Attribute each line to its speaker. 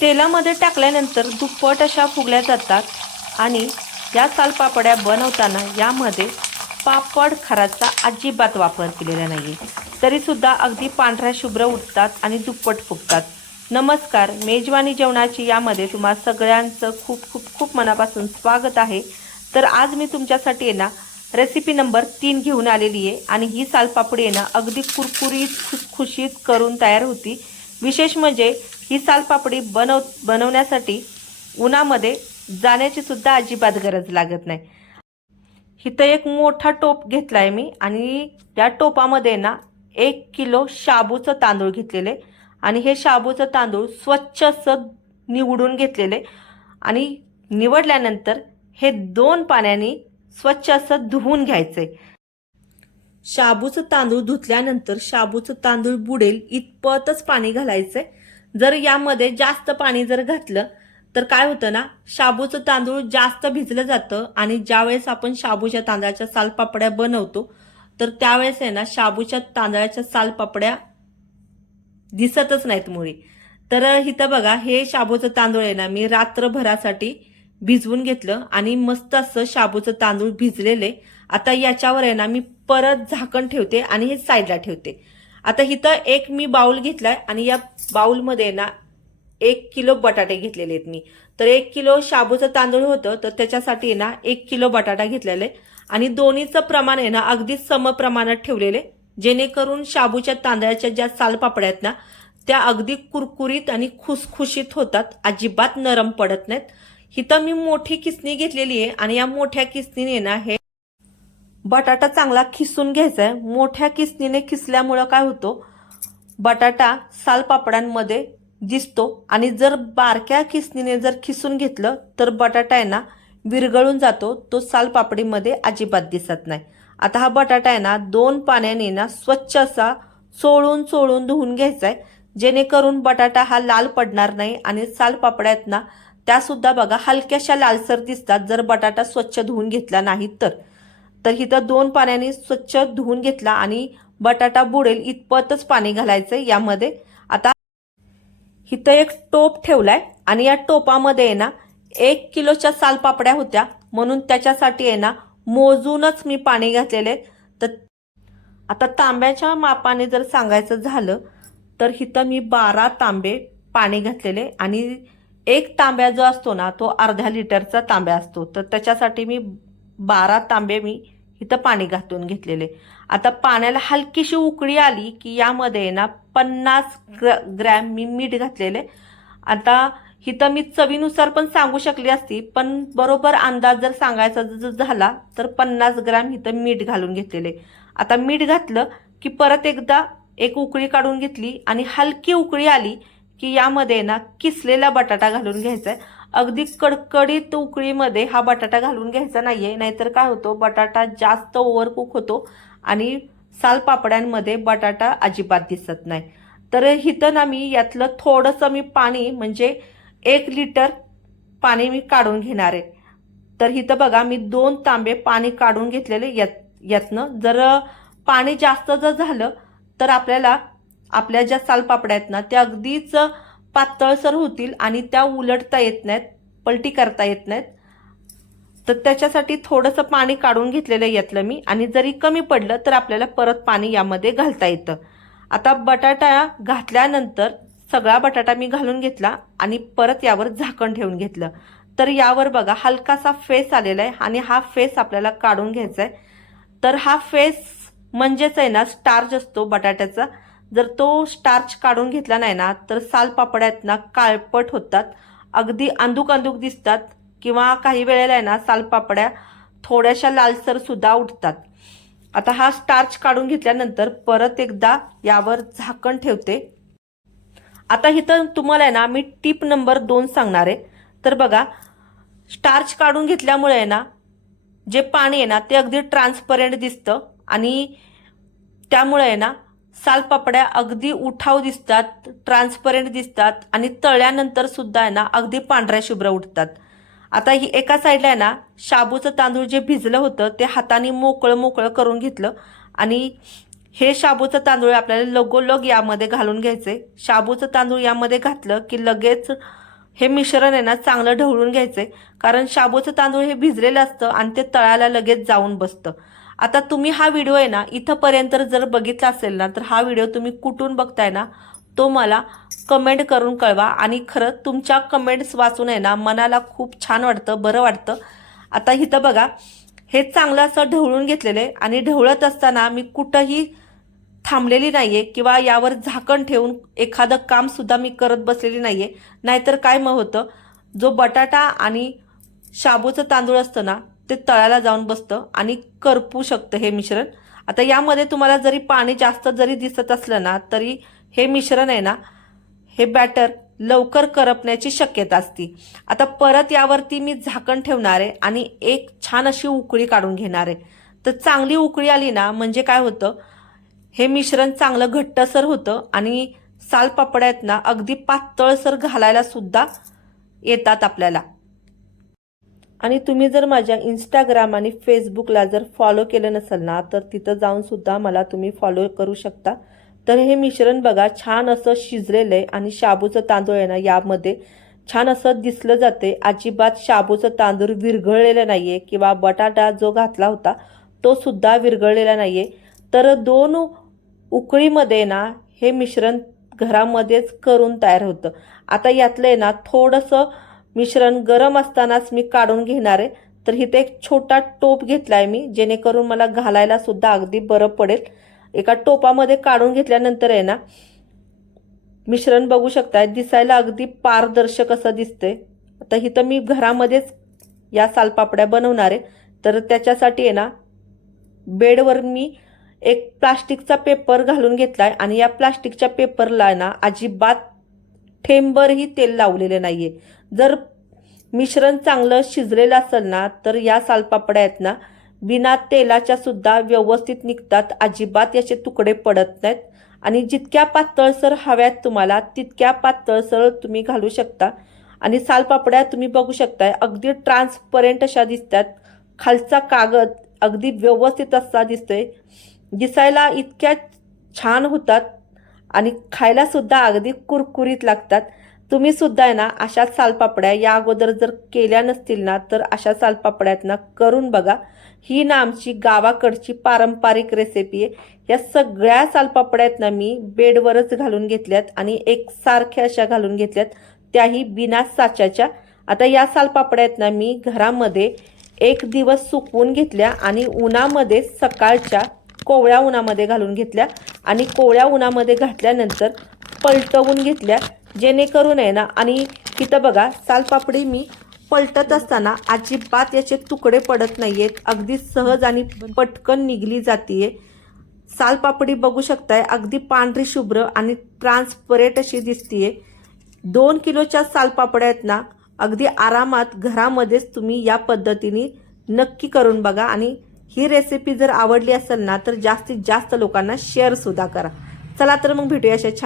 Speaker 1: तेलामध्ये टाकल्यानंतर दुप्पट अशा फुगल्या जातात आणि या सालपापड्या बनवताना यामध्ये पापड खराचा अजिबात वापर केलेला नाही तरीसुद्धा अगदी पांढऱ्या शुभ्र उठतात आणि दुप्पट फुगतात. नमस्कार मेजवानी जेवणाची यामध्ये तुम्हा सगळ्यांचं खूप खूप खूप मनापासून स्वागत आहे. तर आज मी तुमच्यासाठी आहे ना रेसिपी नंबर तीन घेऊन आलेली आहे आणि ही सालपापडी आहे ना अगदी कुरकुरीत खुसखुशीत करून तयार होती. विशेष म्हणजे ही सालपापडी बनव बनवण्यासाठी उन्हामध्ये जाण्याची सुद्धा अजिबात गरज लागत नाही. इथं एक मोठा टोप घेतला आहे मी आणि त्या टोपामध्ये ना एक किलो शाबूचं तांदूळ घेतलेले आणि हे शाबूचं तांदूळ स्वच्छ असं निवडून घेतलेले आणि निवडल्यानंतर हे दोन पाण्याने स्वच्छ असं धुवून घ्यायचंय शाबूचं तांदूळ धुतल्यानंतर शाबूचं तांदूळ बुडेल इतपतच पाणी घालायचंय जर यामध्ये जास्त पाणी जर घातलं तर काय होतं ना शाबूचं तांदूळ जास्त भिजलं जातं आणि ज्यावेळेस आपण शाबूच्या तांदळाच्या सालपापड्या बनवतो तर त्यावेळेस आहे ना शाबूच्या तांदळाच्या सालपापड्या दिसतच नाहीत मुळी तर इथं बघा हे शाबूचं तांदूळ आहे ना मी रात्रभरासाठी भिजवून घेतलं आणि मस्त असं शाबूचं तांदूळ भिजलेले. आता याच्यावर आहे ना मी परत झाकण ठेवते आणि हे साईडला ठेवते. आता इथं एक मी बाउल घेतलाय आणि या बाउलमध्ये ना एक किलो बटाटे घेतलेले आहेत मी. तर एक किलो शाबूचं तांदूळ होतं तर त्याच्यासाठी ना एक किलो बटाटा घेतलेले. आणि दोन्हीचं प्रमाण आहे ना अगदी समप्रमाणात ठेवलेले. जेणेकरून शाबूच्या तांदळाच्या ज्या सालपापड्या आहेत ना त्या अगदी कुरकुरीत आणि खुसखुशीत होतात. अजिबात नरम पडत नाहीत. इथं मी मोठी किसणी घेतलेली आहे आणि या मोठ्या किसणीने ना हे बटाटा चांगला खिसून घ्यायचा आहे मोठ्या किसणीने खिसल्यामुळं काय होतो? बटाटा सालपापड्यांमध्ये दिसतो आणि जर बारक्या किसणीने जर खिसून घेतलं तर बटाटा आहे ना विरघळून जातो. तो सालपापडीमध्ये अजिबात दिसत नाही. आता हा बटाटा आहे ना दोन पाण्याने ना स्वच्छ असा चोळून चोळून धुवून घ्यायचा आहे जेणेकरून बटाटा हा लाल पडणार नाही आणि सालपापड्यात ना त्यासुद्धा बघा हलक्याशा लालसर दिसतात. जर बटाटा स्वच्छ धुवून घेतला नाही तर. तर इथं दोन पाण्याने स्वच्छ धुवून घेतला आणि बटाटा बुडेल इतपतच पाणी घालायचं यामध्ये. आता इथं एक टोप ठेवलाय आणि या टोपामध्ये आहे ना एक किलोच्या सालपापड्या होत्या. म्हणून त्याच्यासाठी आहे ना मोजूनच मी पाणी घातलेले तर आता तांब्याच्या मापाने जर सांगायचं झालं तर इथं मी बारा तांबे पाणी घातलेले आणि एक तांब्या जो असतो ना तो अर्ध्या लिटरचा तांब्या असतो. तर त्याच्यासाठी मी बारा तांबे मी इथं पाणी घातून घेतलेले. आता पाण्याला हलकीशी उकळी आली की यामध्ये ना पन्नास ग्र ग्रॅम मी मीठ घातलेले. आता इथं मी चवीनुसार पण सांगू शकली असती पण बरोबर अंदाज जर सांगायचा जर झाला तर पन्नास ग्रॅम इथं मीठ घालून घेतलेले. आता मीठ घातलं की परत एकदा एक उकळी काढून घेतली आणि हलकी उकळी आली की यामध्ये ना किसलेला बटाटा घालून घ्यायचा आहे अगदी कडकडीत उकळीमध्ये हा बटाटा घालून घ्यायचा नाही आहे नाहीतर काय होतो बटाटा जास्त ओव्हरकुक होतो आणि सालपापड्यांमध्ये बटाटा अजिबात दिसत नाही. तर इथं ना मी यातलं थोडंसं मी पाणी म्हणजे एक लिटर पाणी मी काढून घेणार आहे. तर इथं बघा मी दोन तांबे पाणी काढून घेतलेले यात यातनं. जर पाणी जास्त जर झालं तर आपल्याला आपल्या ज्या सालपापड्या आहेत ना त्या अगदीच पातळसर होतील आणि त्या उलटता येत नाहीत पलटी करता येत नाहीत. तर त्याच्यासाठी थोडंसं पाणी काढून घेतलेलं यातलं मी. आणि जरी कमी पडलं तर आपल्याला परत पाणी यामध्ये घालता येतं. आता बटाटा घातल्यानंतर सगळा बटाटा मी घालून घेतला आणि परत यावर झाकण ठेवून घेतलं. तर यावर बघा हलकासा फेस आलेला आहे आणि हा फेस आपल्याला काढून घ्यायचा आहे. तर हा फेस म्हणजेच आहे ना स्टार्च असतो बटाट्याचा. जर तो स्टार्च काढून घेतला नाही ना तर सालपापड्यात ना काळपट होतात. अगदी अंदूक अंदूक दिसतात किंवा काही वेळेला आहे ना सालपापड्या थोड्याशा लालसर सुद्धा उठतात आता हा स्टार्च काढून घेतल्यानंतर परत एकदा यावर झाकण ठेवते. आता इथं तुम्हाला आहे ना मी टीप नंबर दोन सांगणार आहे. तर बघा स्टार्च काढून घेतल्यामुळे आहे ना जे पाणी आहे ना ते अगदी ट्रान्सपरंट दिसतं आणि त्यामुळे आहे ना सालपापड्या अगदी उठाव दिसतात ट्रान्सपरंट दिसतात आणि तळल्यानंतर सुद्धा आहे ना अगदी पांढऱ्या शुभ्र उठतात. आता ही एका साईडला आहे ना शाबूचं तांदूळ जे भिजलं होतं ते हाताने मोकळं मोकळं करून घेतलं आणि हे शाबूचं तांदूळ आपल्याला लगोलग यामध्ये घालून घ्यायचे. शाबूचं तांदूळ यामध्ये घातलं की लगेच हे मिश्रण आहे ना चांगलं ढवळून घ्यायचे. कारण शाबूचं तांदूळ हे भिजलेलं असतं आणि ते तळ्याला लगेच जाऊन बसतं. आता तुम्ही हा व्हिडिओ आहे ना इथंपर्यंत जर बघितला असेल ना तर हा व्हिडिओ तुम्ही कुठून बघताय ना तो मला कमेंट करून कळवा. आणि खरं तुमच्या कमेंट्स वाचून आहे ना मनाला खूप छान वाटतं बरं वाटतं. आता इथं बघा हे चांगलं असं ढवळून घेतलेलं आहे. आणि ढवळत असताना मी कुठंही थांबलेली नाही आहे किंवा यावर झाकण ठेवून एखादं कामसुद्धा मी करत बसलेली नाही आहे नाहीतर काय मग होतं जो बटाटा आणि शाबूचं तांदूळ असतं ना ते तळ्याला जाऊन बसतं आणि करपू शकतं हे मिश्रण. आता यामध्ये तुम्हाला जरी पाणी जास्त जरी दिसत असलं ना तरी हे मिश्रण आहे ना हे बॅटर लवकर करपण्याची शक्यता असती. आता परत यावरती मी झाकण ठेवणार आहे आणि एक छान अशी उकळी काढून घेणार. आहे तर चांगली उकळी आली ना म्हणजे काय होतं हे मिश्रण चांगलं घट्टसर होतं आणि सालपापड्यात ना अगदी पातळसर घालायला सुद्धा येतात आपल्याला. आणि तुम्ही जर माझ्या इंस्टाग्राम आणि फेसबुकला जर फॉलो केलं नसेल ना तर तिथं जाऊनसुद्धा मला तुम्ही फॉलो करू शकता. तर हे मिश्रण बघा छान असं शिजलेलं आहे आणि शाबूचं तांदूळ आहे ना यामध्ये छान असं दिसलं जाते. अजिबात शाबूचं तांदूळ विरघळलेलं नाही आहे किंवा बटाटा जो घातला होता तो सुद्धा विरघळलेला नाही आहे तर दोन उकळीमध्ये ना हे मिश्रण घरामध्येच करून तयार होतं. आता यातलं आहे ना थोडंसं मिश्रण गरम असतानाच मी काढून घेणार आहे. तर इथे एक छोटा टोप घेतला आहे मी जेणेकरून मला घालायला सुद्धा अगदी बरं पडेल. एका टोपामध्ये काढून घेतल्यानंतर आहे ना मिश्रण बघू शकताय दिसायला अगदी पारदर्शक असं दिसतंय. आता इथं मी घरामध्येच या सालपापड्या बनवणार आहे. तर त्याच्यासाठी आहे ना बेडवर मी एक प्लास्टिकचा पेपर घालून घेतलाय आणि या प्लास्टिकच्या पेपरला ना अजिबात थेंबरही तेल लावलेले आहे जर मिश्रण चांगलं शिजलेलं असेल ना तर या सालपापड्या आहेत ना बिना तेलाच्या सुद्धा व्यवस्थित निघतात. अजिबात याचे तुकडे पडत नाहीत. आणि जितक्या पातळसर हव्यात तुम्हाला तितक्या पातळसर तुम्ही घालू शकता. आणि सालपापड्या तुम्ही बघू शकताय अगदी ट्रान्सपरंट अशा दिसतात. खालचा कागद अगदी व्यवस्थित असा दिसतोय. दिसायला इतक्या छान होतात. आणि खायलासुद्धा अगदी कुरकुरीत लागतात. तुम्ही सुद्धा आहे ना अशा सालपापड्या या अगोदर जर केल्या नसतील ना तर अशा सालपापड्यात ना करून बघा. ही ना आमची गावाकडची पारंपरिक रेसिपी आहे. या सगळ्या सालपापड्यात ना मी बेडवरच घालून घेतल्यात आणि एक सारख्या अशा घालून घेतल्यात. त्याही बिना साच्याच्या. आता या सालपापड्यात ना मी घरामध्ये एक दिवस सुकवून घेतल्या आणि उन्हामध्ये सकाळच्या कोवळ्या उन्हामध्ये घालून घेतल्या आणि कोवळ्या उन्हामध्ये घातल्यानंतर पलटवून घेतल्या. जेणेकरून आहे ना आणि तिथं बघा सालपापडी मी पलटत असताना अजिबात याचे तुकडे पडत नाही आहेत अगदी सहज आणि पटकन निघली जातीये. सालपापडी बघू शकताय अगदी पांढरी शुभ्र आणि ट्रान्सपरेट अशी दिसतीये. दोन किलोच्या सालपापड्या आहेत ना अगदी आरामात घरामध्येच तुम्ही या पद्धतीने नक्की करून बघा आणि ही रेसिपी जर आवडली असेल ना तर जास्तीत जास्त लोकांना शेअर सुद्धा करा. चला तर मग भेटूया अशा